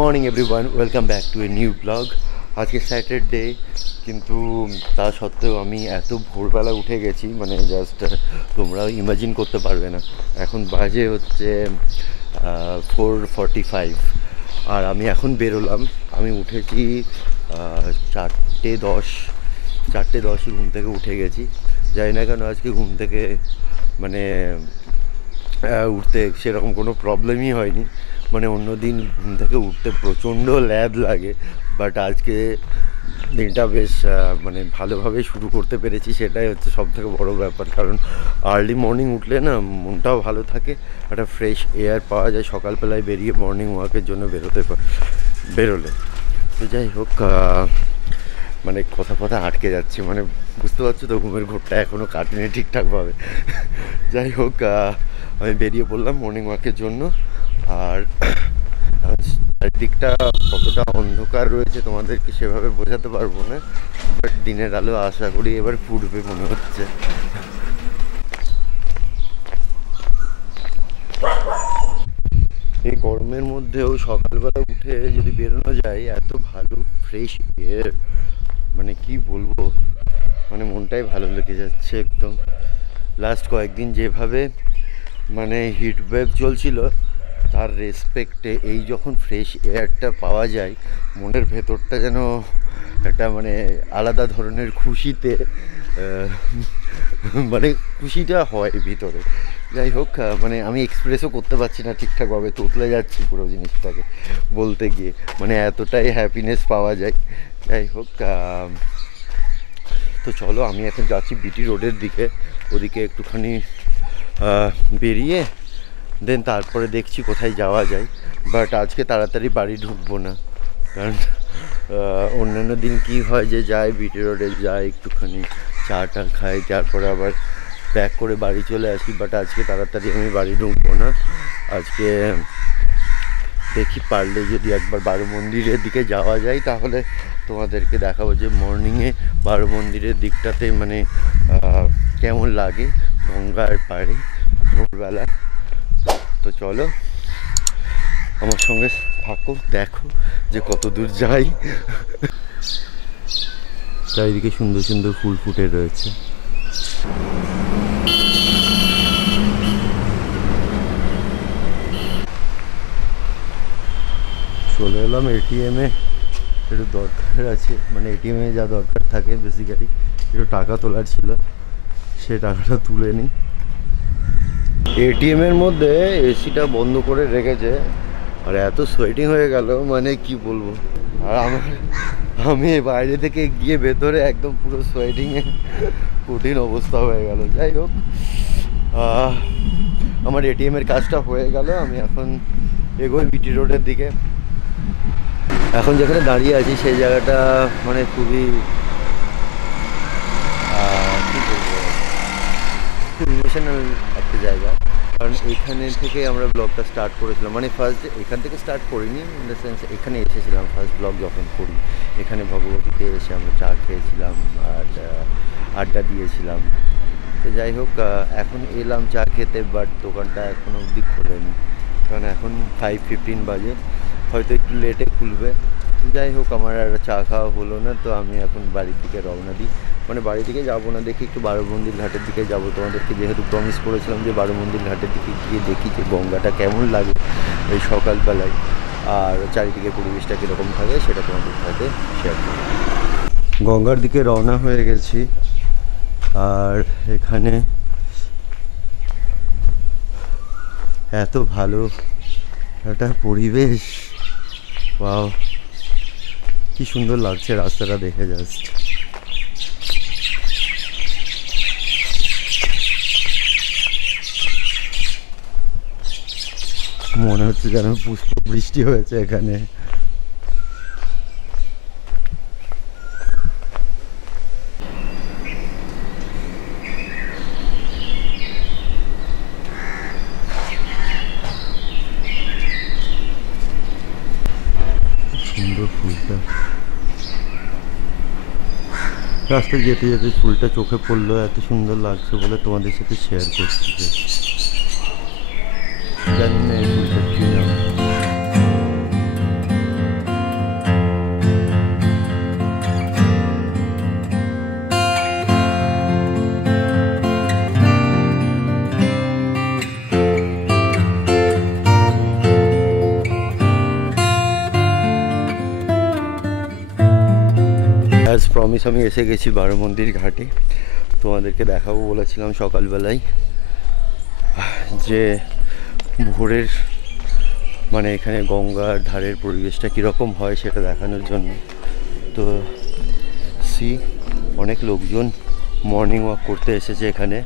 Morning everyone, welcome back to a new blog. আজকে Saturday, কিন্তু তা সত্ত্বেও আমি এত ভোরবেলা উঠে গেছি, মানে জাস্ট তোমরা ইমাজিন করতে পারবে না। এখন বাজে হচ্ছে 4:45, আর আমি এখন বেরোলাম। আমি উঠেছি 4:10, 4:10 ঘুম থেকে উঠে গেছি। জানি না কেন আজকে ঘুম থেকে মানে উঠতে সেরকম কোনো প্রবলেমই হয়নি। মানে অন্য দিন ঘুম থেকে উঠতে প্রচণ্ড ল্যাদ লাগে, বাট আজকে দিনটা বেশ মানে ভালোভাবে শুরু করতে পেরেছি, সেটাই হচ্ছে সবথেকে বড় ব্যাপার। কারণ আর্লি মর্নিং উঠলে না মনটাও ভালো থাকে, একটা ফ্রেশ এয়ার পাওয়া যায় সকালবেলায় বেরিয়ে মর্নিং ওয়াকের জন্য বেরোলে। তো যাই হোক, মানে কথা আটকে যাচ্ছে, মানে বুঝতে পারছো তো, ঘুমের ঘোরটা এখনও কাটেনি ঠিকঠাকভাবে। যাই হোক, আমি বেরিয়ে পড়লাম মর্নিং ওয়াকের জন্য। আর চারিদিকটা কতটা অন্ধকার রয়েছে তোমাদেরকে সেভাবে বোঝাতে পারবো না, বাট দিনের আলো আশা করি এবার ফুটবে মনে হচ্ছে। এই গরমের মধ্যেও সকালবেলা উঠে যদি বেরোনো যায়, এত ভালো ফ্রেশ এয়ার, মানে কি বলবো, মানে মনটাই ভালো লেগে যাচ্ছে একদম। লাস্ট কয়েকদিন যেভাবে মানে হিট ওয়েভ চলছিল, তার রেসপেক্টে এই যখন ফ্রেশ এয়ারটা পাওয়া যায়, মনের ভেতরটা যেন একটা মানে আলাদা ধরনের খুশিতে মানে খুশিটা হয় ভিতরে। যাই হোক, মানে আমি এক্সপ্রেসও করতে পারছি না ঠিকঠাকভাবে, তোতলে যাচ্ছি পুরো জিনিসটাকে বলতে গিয়ে, মানে এতটাই হ্যাপিনেস পাওয়া যায়। যাই হোক, তো চলো আমি এখন যাচ্ছি বিটি রোডের দিকে, ওদিকে একটুখানি বেরিয়ে দেন তারপরে দেখছি কোথায় যাওয়া যায়। বাট আজকে তাড়াতাড়ি বাড়ি ঢুকবো না, কারণ অন্যান্য দিন কি হয় যে যাই বিটি রোডে যাই, একটুখানি চা টা খাই, তারপরে আবার ব্যাক করে বাড়ি চলে আসি। বাট আজকে তাড়াতাড়ি আমি বাড়ি ঢুকবো না। আজকে দেখি পারলে যদি একবার বারো মন্দিরের দিকে যাওয়া যায়, তাহলে তোমাদেরকে দেখাবো যে মর্নিংয়ে বারো মন্দিরের দিকটাতে মানে কেমন লাগে গঙ্গার পাড়ে ভোরবেলা। তো চলো আমার সঙ্গে থাকো, দেখো যে কত দূর যাই। চারিদিকে সুন্দর সুন্দর ফুল ফুটে রয়েছে। চলে এলাম এটিএমে, একটু দরকার আছে, মানে এটিএমে যা দরকার থাকে বেসিক্যালি একটু টাকা তোলার ছিল, সে টাকাটা তুলে নিই। এটিএমের মধ্যে এসিটা বন্ধ করে রেখেছে, আর এত সোয়েটিং হয়ে গেল মানে কি বলবো। আর আমি বাইরে থেকে গিয়ে ভেতরে একদম পুরো সোয়েটিংয়ে কঠিন অবস্থা হয়ে গেল। যাই হোক, আমার এটিএমের কাজটা হয়ে গেল। আমি এখন এগোই বিটি রোডের দিকে। এখন যেখানে দাঁড়িয়ে আছি সেই জায়গাটা মানে খুবই কী বলবো, খুব ইমোশনাল একটা জায়গা। কারণ এখানে থেকে আমরা ব্লগটা স্টার্ট করেছিলাম, মানে ফার্স্ট এখান থেকে স্টার্ট করিনি, ইন দ্য সেন্স এখানে এসেছিলাম ফার্স্ট ব্লগ যখন করি। এখানে ভগবতীতে এসে আমরা চা খেয়েছিলাম আর আড্ডা দিয়েছিলাম। তো যাই হোক, এখন এলাম চা খেতে, বাট দোকানটা এখনও অবধি খোলেনি, কারণ এখন 5:15 বাজে, হয়তো একটু লেটে খুলবে। যাই হোক, আমার আর চা খাওয়া হলো না, তো আমি এখন বাড়ির দিকে রওনা দিই। মানে বাড়ির দিকে যাবো না, দেখি একটু বারো মন্দির ঘাটের দিকে যাবো। তোমাদেরকে যেহেতু প্রমিস করেছিলাম যে বারো মন্দির ঘাটের দিকে গিয়ে দেখি যে গঙ্গাটা কেমন লাগে এই সকালবেলায়, আর চারিদিকে পরিবেশটা কীরকম থাকে সেটা তোমাদের সাথে শেয়ার করব। গঙ্গার দিকে রওনা হয়ে গেছি, আর এখানে এত ভালো একটা পরিবেশ, ওয়াও কি সুন্দর লাগছে রাস্তাটা দেখে জাস্ট। মনে হচ্ছে যেন পুষ্প বৃষ্টি হয়েছে এখানে। সুন্দর ফুলটা, রাস্তায় যেতে যেতে ফুলটা চোখে পড়লো, এত সুন্দর লাগছে বলে তোমাদের সাথে শেয়ার করছি। জানি না এই ফুলটার কি নাম। প্রমিস আমি এসে গেছি বারোমন্দির ঘাটে। তোমাদেরকে দেখাবো বলেছিলাম সকালবেলায় যে ভোরের মানে এখানে গঙ্গার ধারের পরিবেশটা কীরকম হয় সেটা দেখানোর জন্য। তো অনেক লোকজন মর্নিং ওয়াক করতে এসেছে এখানে।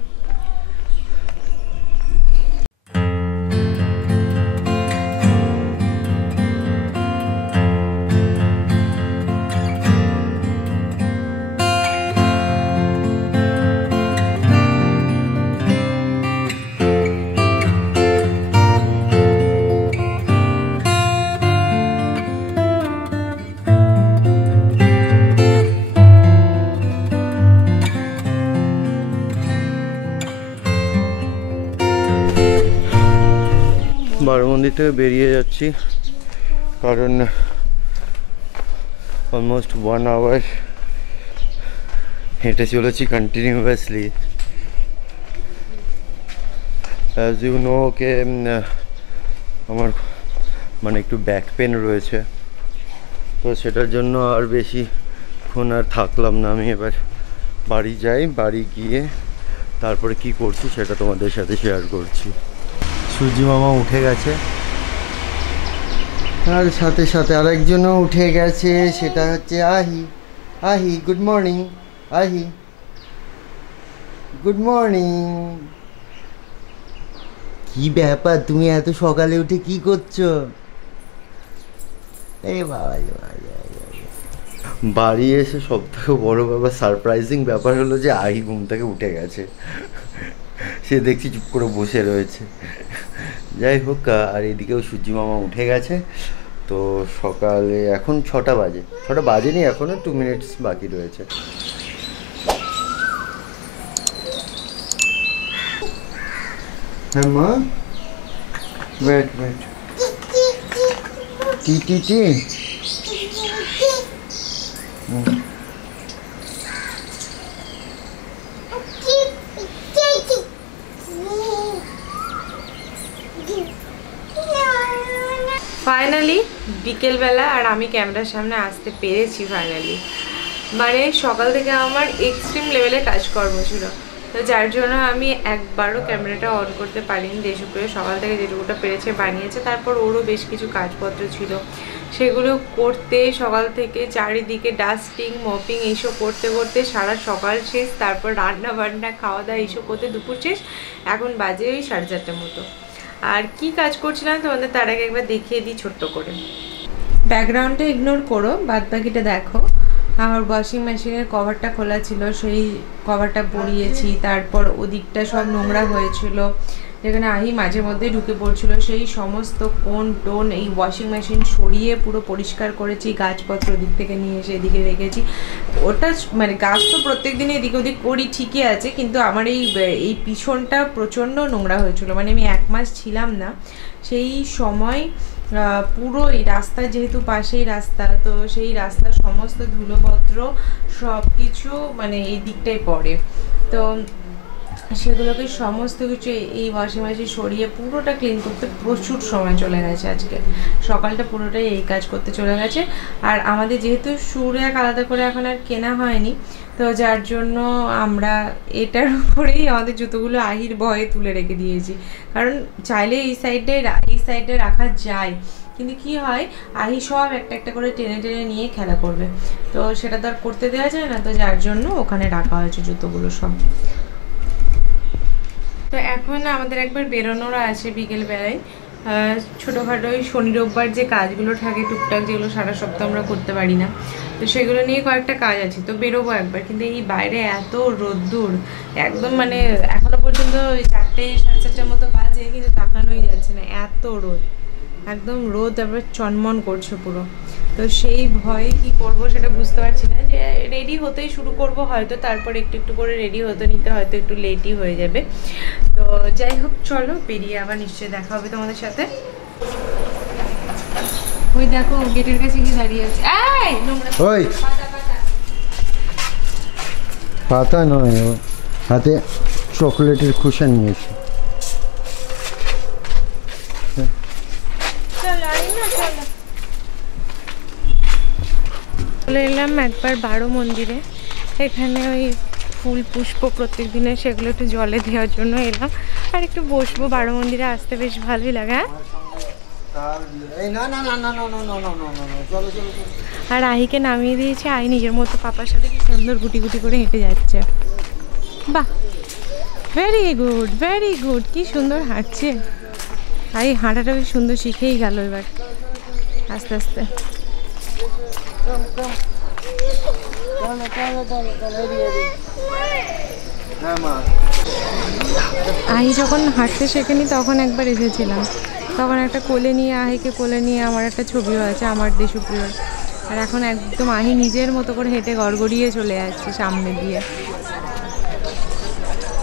বারোমন্দির থেকে বেরিয়ে যাচ্ছি কারণ অলমোস্ট 1 আওয়ার হেঁটে চলেছি কন্টিনিউয়াসলি। অ্যাজ ইউ নো কে আমার মানে একটু ব্যাক পেন রয়েছে, তো সেটার জন্য আর বেশিক্ষণ আর থাকলাম না। আমি এবার বাড়ি যাই, বাড়ি গিয়ে তারপরে কি করছি সেটা তোমাদের সাথে শেয়ার করছি। সূর্যি মামা উঠে গেছে আর সাথে সাথে আরেকজনও উঠে গেছে, সেটা হচ্ছে আহি। আহি গুড মর্নিং। আহি গুড মর্নিং। কি ব্যাপার, তুমি এত সকালে উঠে কি করছো? এই বাবা, বাড়ি এসে সব থেকে বড় ব্যাপার, সারপ্রাইজিং ব্যাপার হলো যে আহি ঘুম থেকে উঠে গেছে। সে দেখছি চুপ করে বসে রয়েছে। যাই হোক, আর এদিকেও সূর্যি মামা উঠে গেছে। তো সকালে এখন 6টা বাজে, 6টা বাজেনি, এখনও 2 মিনিটস বাকি রয়েছে। হ্যাঁ মা, ওয়েট ওয়েট, টি টি টি। ফাইনালি বিকেলবেলা আর আমি ক্যামেরার সামনে আসতে পেরেছি ফাইনালি। মানে সকাল থেকে আমার এক্সট্রিম লেভেলে কাজকর্ম ছিল, তো যার জন্য আমি একবারও ক্যামেরাটা অন করতে পারিনি। দেশপ্রিয় সকাল থেকে যেটুকুটা পেরেছে বানিয়েছে, তারপর ওরও বেশ কিছু কাজপত্র ছিল, সেগুলো করতে সকাল থেকে চারিদিকে ডাস্টিং মপিং এইসব করতে করতে সারা সকাল শেষ। তারপর রান্না বান্না খাওয়া দাওয়া এইসব করতে দুপুর শেষ। এখন বাজে ওই 4:30টার মতো। আর কি কাজ করছিলাম তোমাদের তার আগে একবার দেখিয়ে দিই ছোট্ট করে। ব্যাকগ্রাউন্ডটা ইগনোর করো, বাদ বাকিটা দেখো। আমার ওয়াশিং মেশিনের কভারটা খোলা ছিল, সেই কভারটা পরিয়েছি। তারপর ওদিকটা সব নোংরা হয়েছিল, যেখানে আহি মাঝে মধ্যে ঢুকে পড়ছিল, সেই সমস্ত কোন টোন এই ওয়াশিং মেশিন সরিয়ে পুরো পরিষ্কার করেছি। গাছপত্র ওদিক থেকে নিয়ে এসে এদিকে রেখেছি। ওটা মানে গাছ তো প্রত্যেক দিন এদিক ওদিক করি ঠিকই আছে, কিন্তু আমার এই পিছনটা প্রচণ্ড নোংরা হয়েছিল। মানে আমি 1 মাস ছিলাম না সেই সময়। পুরো এই রাস্তা, যেহেতু পাশেই রাস্তা, তো সেই রাস্তার সমস্ত ধুলোপত্র সব কিছু মানে এই দিকটাই পড়ে। তো সেগুলোকে সমস্ত কিছু এই ওয়াশিং মেশিন সরিয়ে পুরোটা ক্লিন করতে প্রচুর সময় চলে গেছে। আজকে সকালটা পুরোটাই এই কাজ করতে চলে গেছে। আর আমাদের যেহেতু সুরেক আলাদা করে এখন আর কেনা হয়নি, তো যার জন্য আমরা এটার উপরেই আমাদের জুতোগুলো আহির ভয়ে তুলে রেখে দিয়েছি। কারণ চাইলে এই সাইডে রাখা যায়, কিন্তু কি হয় আহি সব একটা একটা করে টেনে টেনে নিয়ে খেলা করবে, তো সেটা তো আর করতে দেওয়া যায় না। তো যার জন্য ওখানে রাখা হয়েছে জুতোগুলো সব। তো এখন আমাদের একবার বেরোনোর আছে বিকেলবেলায়। ছোটোখাটো ওই শনি রোববার যে কাজগুলো থাকে টুকটাক, যেগুলো সারা সপ্তাহ আমরা করতে পারি না, তো সেগুলো নিয়ে কয়েকটা কাজ আছে। তো বেরোবো একবার, কিন্তু এই বাইরে এত রোদ্দুর একদম, মানে এখনো পর্যন্ত 4টে 4:30টার মতো বাজে, কিন্তু তাকানোই যাচ্ছে না, এত রোদ, একদম রোদ আবার চনমন করছে পুরো। তো সেই ভয়ে কি করব সেটা বুঝতে পারছি না, যে রেডি হতেই শুরু করব হয়তো, তারপর একটু একটু করে রেডি হতে নিতে হয়তো একটু লেটই হয়ে যাবে। তো যাই হোক, চলো বেরিয়ে আবার নিশ্চয়ই দেখা হবে তোমাদের সাথে। ওই দেখো গেটের কাছে কি দাঁড়িয়ে আছে, এই নোংরা পাতা নয়, হাতে চকলেটের খোসা নিয়েছি। চলে এলাম একবার বারো মন্দিরে। এখানে ওই ফুল পুষ্প প্রত্যেক দিনের সেগুলো একটু জলে দেওয়ার জন্য এলাম, আর একটু বসবো। বারো মন্দিরে আসতে বেশ ভালোই লাগে। আর আহিকে নামিয়ে দিয়েছে, আহি নিজের মতো পাপার সাথে কি সুন্দর গুটি গুটি করে হেঁটে যাচ্ছে। বাহ, ভেরি গুড ভেরি গুড, কি সুন্দর হাঁটছে। আহি হাঁটাটা বেশ সুন্দর শিখেই গেল এবার আস্তে আস্তে। আহি যখন হাঁটতে শেখেনি তখন একবার এসেছিলাম, তখন একটা কোলে নিয়ে, আহিকে কোলে নিয়ে আমার একটা ছবিও আছে, আমার দেশপ্রিয়র। আর এখন একদম আহি নিজের মতো করে হেঁটে গড়গড়িয়ে চলে যাচ্ছে সামনে দিয়ে।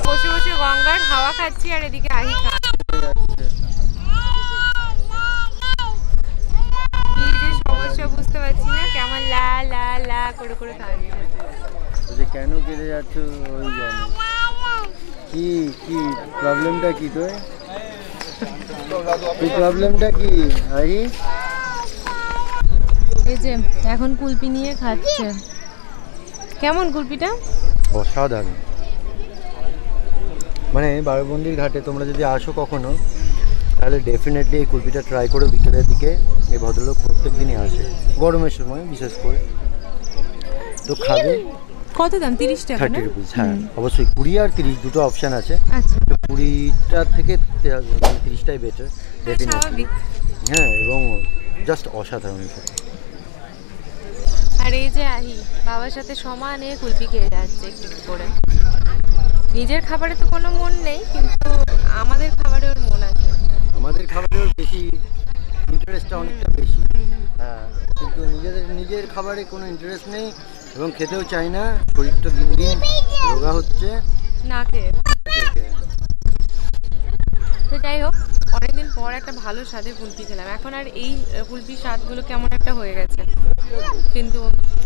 বসে বসে গঙ্গার হাওয়া খাচ্ছি আর এদিকে আহি কি যে সমস্যা বুঝতে পারছি না, কেমন লা লা লা করে করে কাঁদছে। কেন কেঁদে যাচ্ছ ওই জানো? কি কি প্রবলেমটা কি তোর? প্রবলেমটা কি? আরে এই যে এখন কুলপি নিয়ে খাচ্ছে। কেমন কুলপিটা? অসাধারণ। মানে বারোবন্দির ঘাটে তোমরা যদি আসো কখনো, তাহলে ডেফিনেটলি এই কুলপিটা ট্রাই করো। বিকেলের দিকে এই ভদ্রলোক প্রত্যেক দিনই আসে, গরমের সময় বিশেষ করে। তো খাবে। কত দাম? 30 টাকা? 30 রুপিস। হ্যাঁ অবশ্যই, 20 আর 30 দুটো অপশান আছে। আচ্ছা, 20টার থেকে 30টাই বেটার ডেফিনেটলি। হ্যাঁ, এবং জাস্ট অসাধারণ। আর এই যে আহি বাবার সাথে সমানে কুলপি খেয়ে যাচ্ছে একটু একটু করে। নিজের খাবারে তো কোনো মন নেই, কিন্তু আমাদের খাবারে ওর মন আছে। আমাদের খাবারে ওর বেশি ইন্টারেস্টটা অনেকটা বেশি। হ্যাঁ, কিন্তু নিজের খাবারে কোনো ইন্টারেস্ট নেই এবং খেতেও চাই না। শরীরটা দিন দিন রোগা হচ্ছে না খেয়ে। তো যাই হোক, অনেকদিন পর একটা ভালো স্বাদের কুলপি খেলাম। এখন আর এই কুলপির স্বাদগুলো কেমন একটা হয়ে গেছে, কিন্তু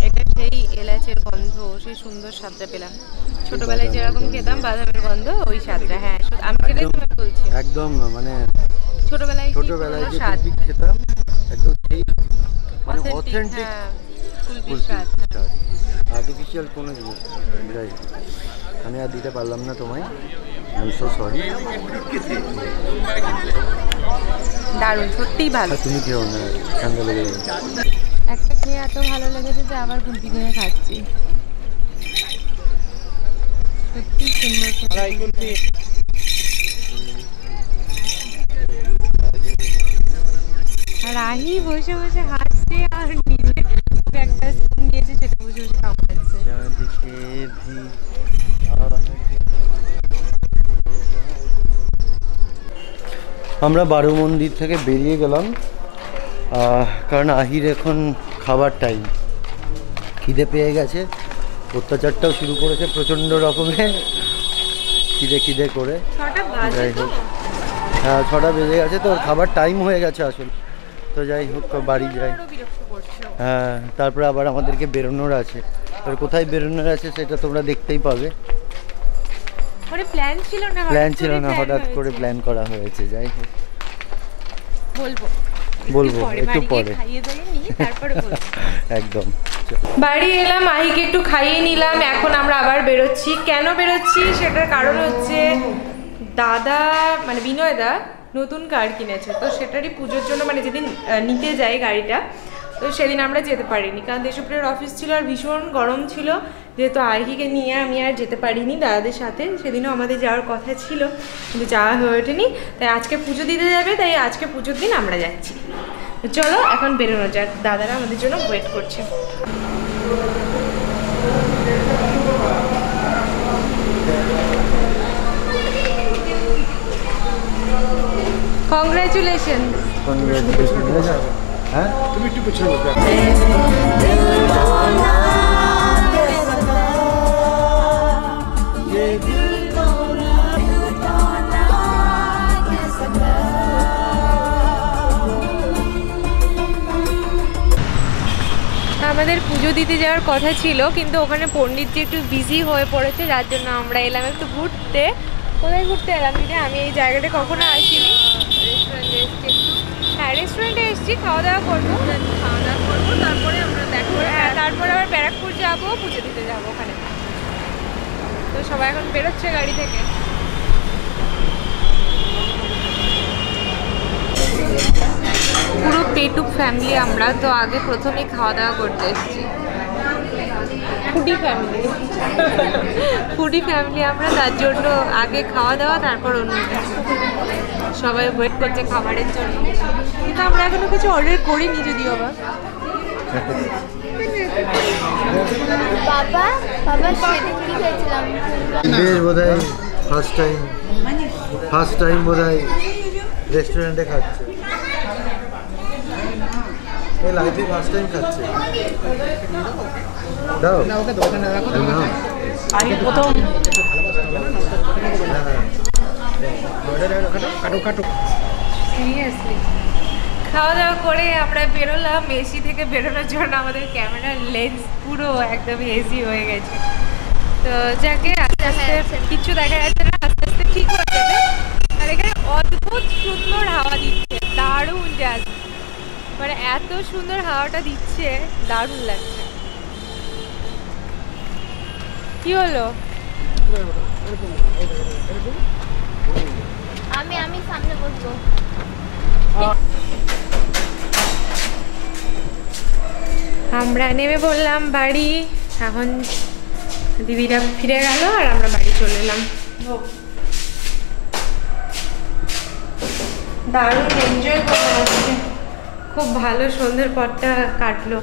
এটা সেই এলাচের গন্ধ, সেই সুন্দর স্বাদটা পেলাম। ছোটবেলায় যেরকম খেতাম বাদামের গন্ধ, ওই স্বাদটা। হ্যাঁ, আমি খেতেই তোমায় বলছি, একদম মানে ছোটবেলায় যে কুলপি খেতাম একদম সেই মানে অথেন্টিক কুলপির স্বাদ। আর্টিফিশিয়াল কোনো জিনিস যাই আমি আর দিতে পারলাম না তোমায়, আই এম সো সরি। দারুণ, সত্যিই ভালো। তুমি খেও না, ঠান্ডা লেগে যাবে। একটা খেয়ে এত ভালো লেগেছে যে আবার কুলপি কিনে খাচ্ছি। সত্যি সুন্দর কুলপি। আর আহি বসে বসে হাসছে আর নিজে একটা স্পুন দিয়েছে, সেটা বসে বসে কামড়াচ্ছে। আমরা বারো মন্দির থেকে বেরিয়ে গেলাম, কারণ আহির এখন খাবার টাইম। খিদে পেয়ে গেছে, অত্যাচারটাও শুরু করেছে প্রচণ্ড রকমের, খিদে করে। যাই হোক, হ্যাঁ 6টা বেজে গেছে, তো ওর খাবার টাইম হয়ে গেছে আসলে। তো যাই হোক, বাড়ি যাই। হ্যাঁ, তারপরে আবার আমাদেরকে বেরোনোর আছে। আর কোথায় বেরোনোর আছে সেটা তোমরা দেখতেই পাবে। প্ল্যান ছিল না, হঠাৎ করে প্ল্যান করা হয়েছে। যাই হোক, বলবো একটু পরে। একদম বাড়ি এলাম, আহিকে একটু খাইয়ে নিলাম। এখন আমরা আবার বেরোচ্ছি। কেন বেরোচ্ছি সেটার কারণ হচ্ছে দাদা মানে বিনয় দা নতুন কার কিনেছে, তো সেটারই পুজোর জন্য মানে যেদিন নিতে যাই গাড়িটা, তো সেদিন আমরা যেতে পারিনি, কারণ দেশপ্রিয়র অফিস ছিল আর ভীষণ গরম ছিল। যেহেতু আহিকে নিয়ে আমি আর যেতে পারিনি দাদাদের সাথে, সেদিনও আমাদের যাওয়ার কথা ছিল কিন্তু যাওয়া হয়ে ওঠেনি। তাই আজকে পুজো দিতে যাবে, তাই আজকে পুজোর দিন আমরা যাচ্ছি। তো চলো এখন বেরোনো যাক, দাদারা আমাদের জন্য ওয়েট করছে। কংগ্রাচুলেশন। হ্যাঁ, তুমি একটু পিছনে বসবে। আমাদের পুজো দিতে যাওয়ার কথা ছিল, কিন্তু ওখানে পণ্ডিতজি একটু বিজি হয়ে পড়েছে, যার জন্য আমরা এলাম একটু ঘুরতে। কোথায় ঘুরতে এলাম দিদি? আমি এই জায়গাটা কখনো আসিনি। রেস্টুরেন্টে এসেছি। হ্যাঁ, রেস্টুরেন্টে এসেছি, খাওয়া দাওয়া করবো, তারপরে আমরা দেখবো। হ্যাঁ, তারপরে আবার পুজো দিতে যাবো ওখানে। তো সবাই এখন বেরোচ্ছে গাড়ি থেকে। পুরো পেটুক ফ্যামিলি আমরা, তো আগে প্রথমেই খাওয়া দাওয়া করতে এসেছি। ফুডি ফ্যামিলি আমরা, তার জন্য আগে খাওয়া দাওয়া তারপর অন্য কিছু। সবাই ওয়েট করছে খাবারের জন্য, কিন্তু আমরা এখনো কিছু অর্ডার করিনি যদিও বা। বাবা বাবা সেদিন কি খেয়েছিলাম? বেশ বোধহয় ফার্স্ট টাইম বোধহয় রেস্টুরেন্টে খাচ্ছে। এই লাইফে ফার্স্ট টাইম খাচ্ছে। দাও না, ওকে দোকানে রাখো না। আগে প্রথম সিরিয়াসলি খাওয়া দাওয়া করে আমরা বেরোলাম। এসি থেকে বেরোনোর জন্য আমাদের ক্যামেরার লেন্স পুরো একদম এসি হয়ে গেছে। তো যাকে আস্তে আস্তে কিচ্ছু দেখা যাচ্ছে না, আস্তে আস্তে ঠিক হয়ে যাবে। আর এখানে অদ্ভুত সুন্দর হাওয়া দিচ্ছে, দারুণ জাস্ট, মানে এত সুন্দর হাওয়াটা দিচ্ছে, দারুণ লাগছে। কি হলো? আমি সামনে বসবো। আমরা নেমে পড়লাম বাড়ি। এখন দিদিরা ফিরে গেল আর আমরা বাড়ি চলে এলাম। দারুণ এনজয় করলাম, খুব ভালো সন্ধ্যের পরটা কাটলো।